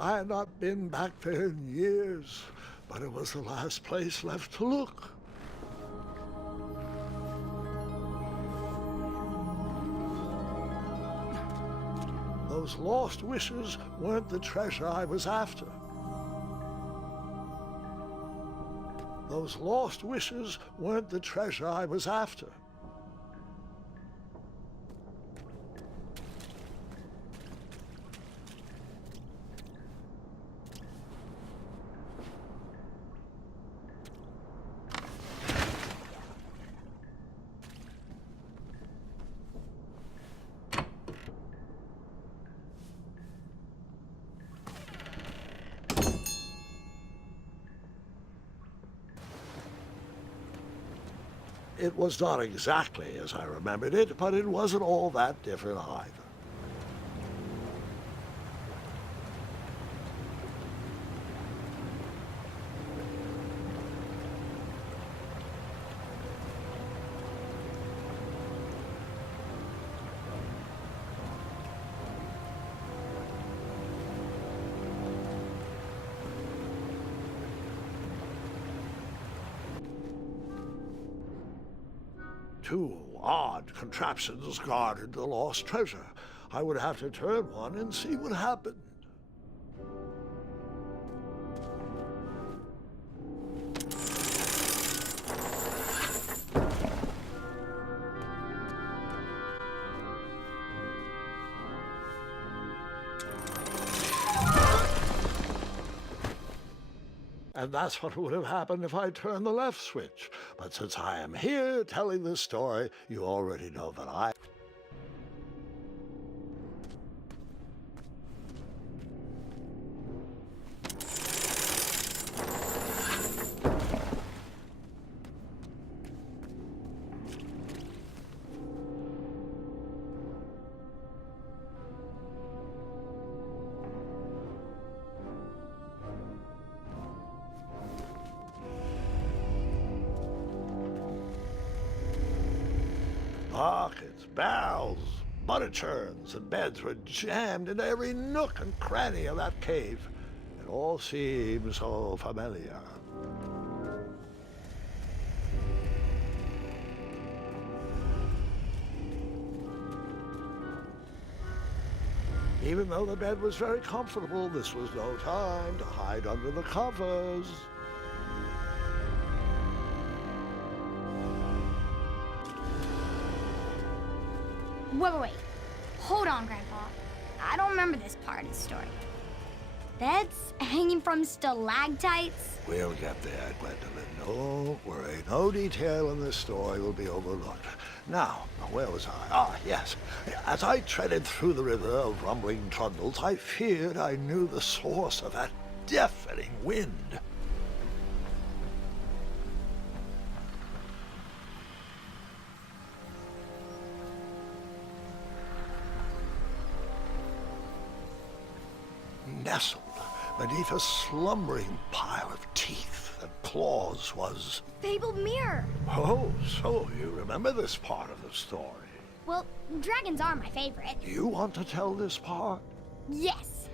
I had not been back there in years, but it was the last place left to look. Those lost wishes weren't the treasure I was after. Those lost wishes weren't the treasure I was after. It was not exactly as I remembered it, but it wasn't all that different either. Two odd contraptions guarded the lost treasure. I would have to turn one and see what happened. And that's what would have happened if I turned the left switch. But since I am here telling this story, you already know that I... Buckets, barrels, butter churns, and beds were jammed into every nook and cranny of that cave. It all seemed so familiar. Even though the bed was very comfortable, this was no time to hide under the covers. Wait. Hold on, Grandpa. I don't remember this part of the story. Beds hanging from stalactites? We'll get there, Gwendolyn. Don't worry. No detail in this story will be overlooked. Now, where was I? Ah, yes. As I treaded through the river of rumbling trundles, I feared I knew the source of that deafening wind. Nestled beneath a slumbering pile of teeth and claws was... Fabled mirror. Oh, so you remember this part of the story. Well, dragons are my favorite. You want to tell this part? Yes.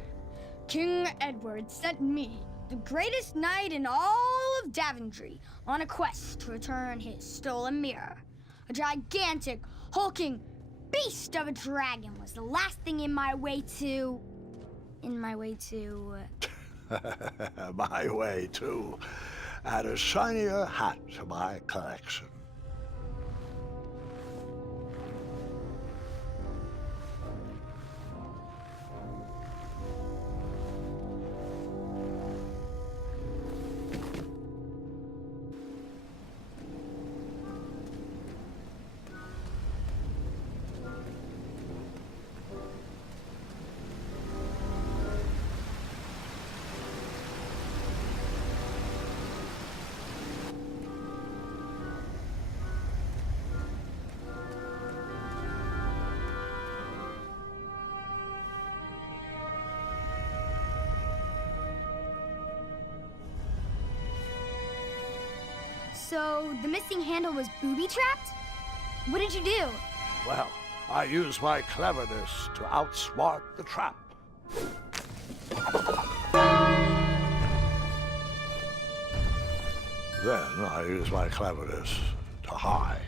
King Edward sent me, the greatest knight in all of Daventry, on a quest to return his stolen mirror. A gigantic, hulking beast of a dragon was the last thing in my way to... My way to add a shinier hat to my collection. So, the missing handle was booby-trapped? What did you do? Well, I used my cleverness to outsmart the trap. Then I use my cleverness to hide.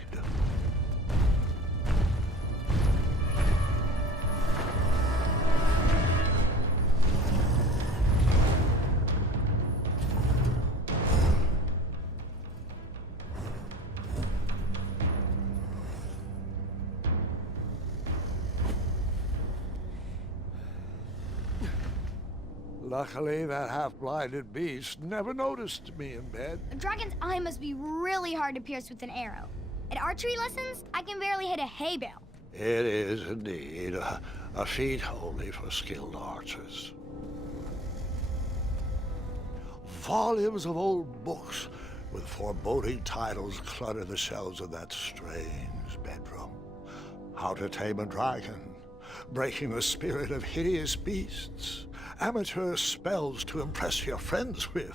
Luckily, that half-blinded beast never noticed me in bed. A dragon's eye must be really hard to pierce with an arrow. At archery lessons, I can barely hit a hay bale. It is indeed a feat only for skilled archers. Volumes of old books with foreboding titles clutter the shelves of that strange bedroom. How to Tame a Dragon, Breaking the Spirit of Hideous Beasts, Amateur Spells to Impress Your Friends with.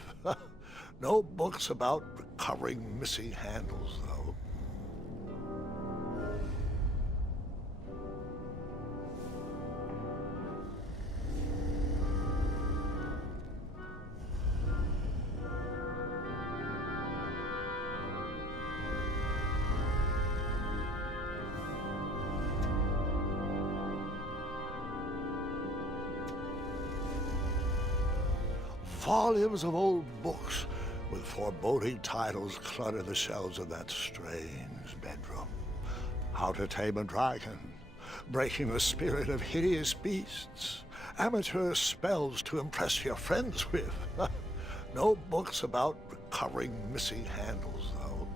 No books about recovering missing handles, though. Volumes of old books with foreboding titles clutter the shelves of that strange bedroom. How to Tame a Dragon, Breaking the Spirit of Hideous Beasts, Amateur Spells to Impress Your Friends with. No books about recovering missing handles, though.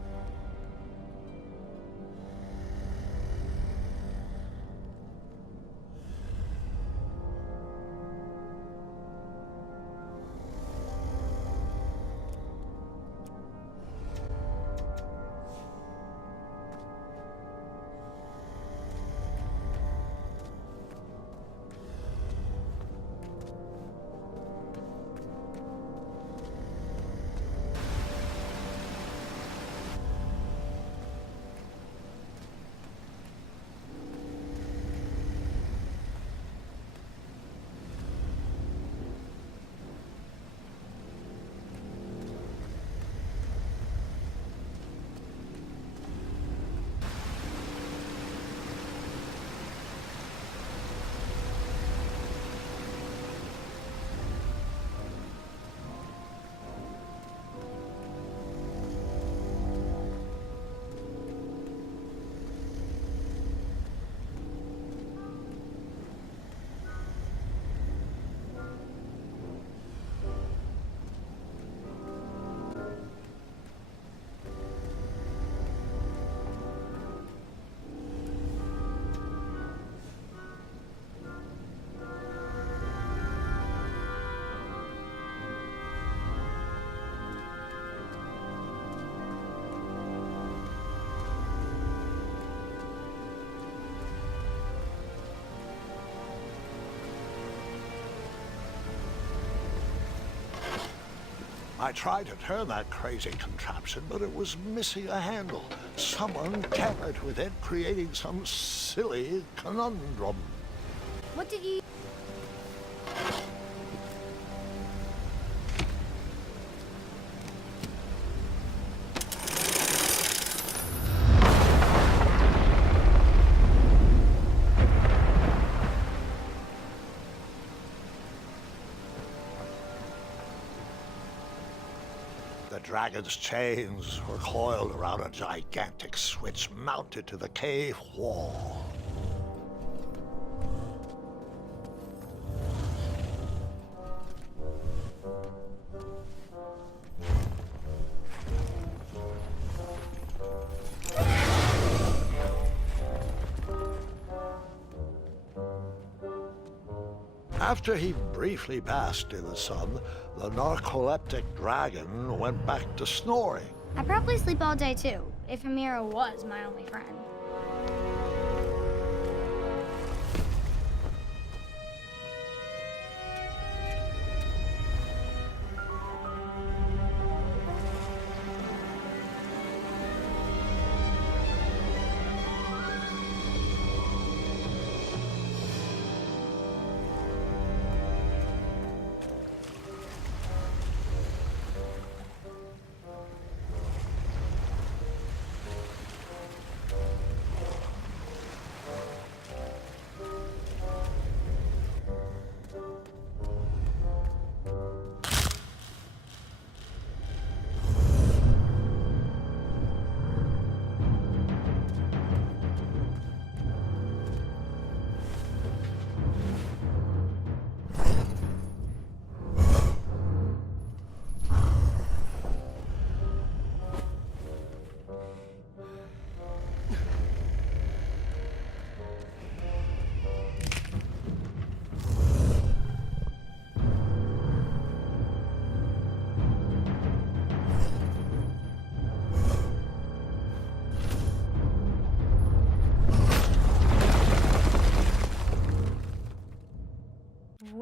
I tried to turn that crazy contraption, but it was missing a handle. Someone tampered with it, creating some silly conundrum. What did you... The dragon's chains were coiled around a gigantic switch mounted to the cave wall. After he briefly basked in the sun, the narcoleptic dragon went back to snoring. I probably sleep all day too, if Amira was my only friend.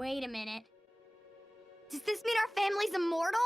Wait a minute. Does this mean our family's immortal?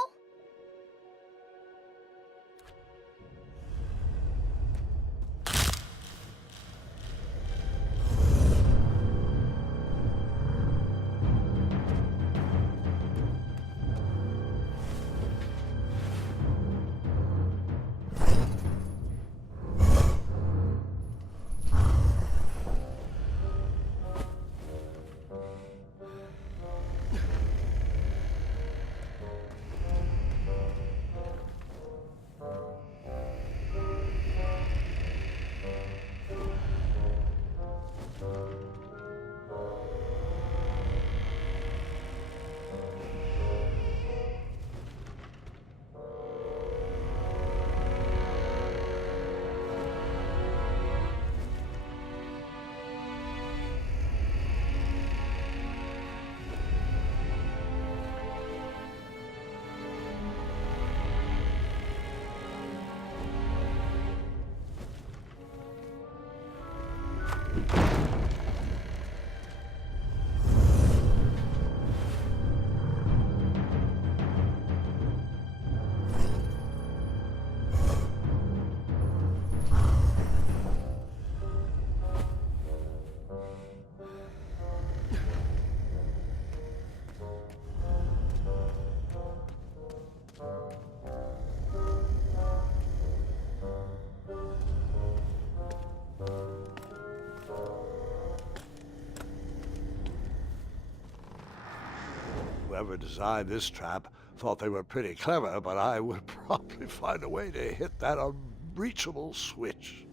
Whoever designed this trap thought they were pretty clever, but I would probably find a way to hit that unreachable switch.